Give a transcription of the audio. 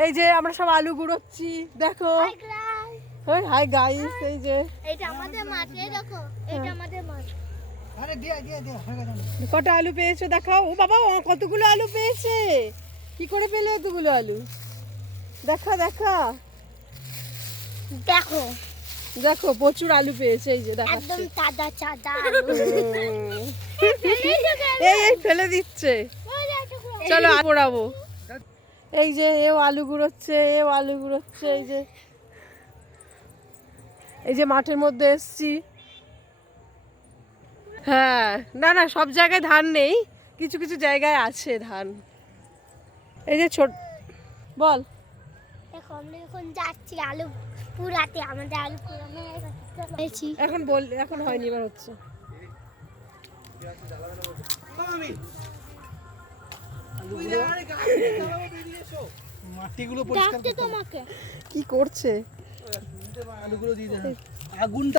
এই যে আমরা সব আলু গুঁড়োচ্ছি দেখো। হাই গাইস, এই যে এটা আমাদের মাঠ, এই দেখো এটা আমাদের মাঠ। আরে দিয়া কটা আলু পেয়েছো দেখাও। ও বাবা, কতগুলো আলু পেয়েছে, কি করে পেলে এতগুলো আলু? দেখা দেখা দেখো দেখো প্রচুর আলু পেয়েছে, এই যে দেখাচ্ছে। একদম তাজা তাজা এই এই ফেলে দিচ্ছে, চলো পোড়াবো। এই যে এও আলু গুঁড়োচ্ছে, এও আলু গুঁড়োচ্ছে। এই যে মাঠের মধ্যে এসছি। হ্যাঁ, না না সব জায়গায় ধান নেই, কিছু কিছু জায়গায় আছে ধান। এই যে ছোট বল। দেখো আমরা এখন যাচ্ছি আলু পুরাতে, আমাদের আলু পুরানো হয়েছে। এখন বল, এখন হয়নি, এবার হচ্ছে। মাটিগুলো পরিষ্কার ডাকতে তোমাকে কি করছে? আলুগুলো দিয়ে দেন, আগুনটা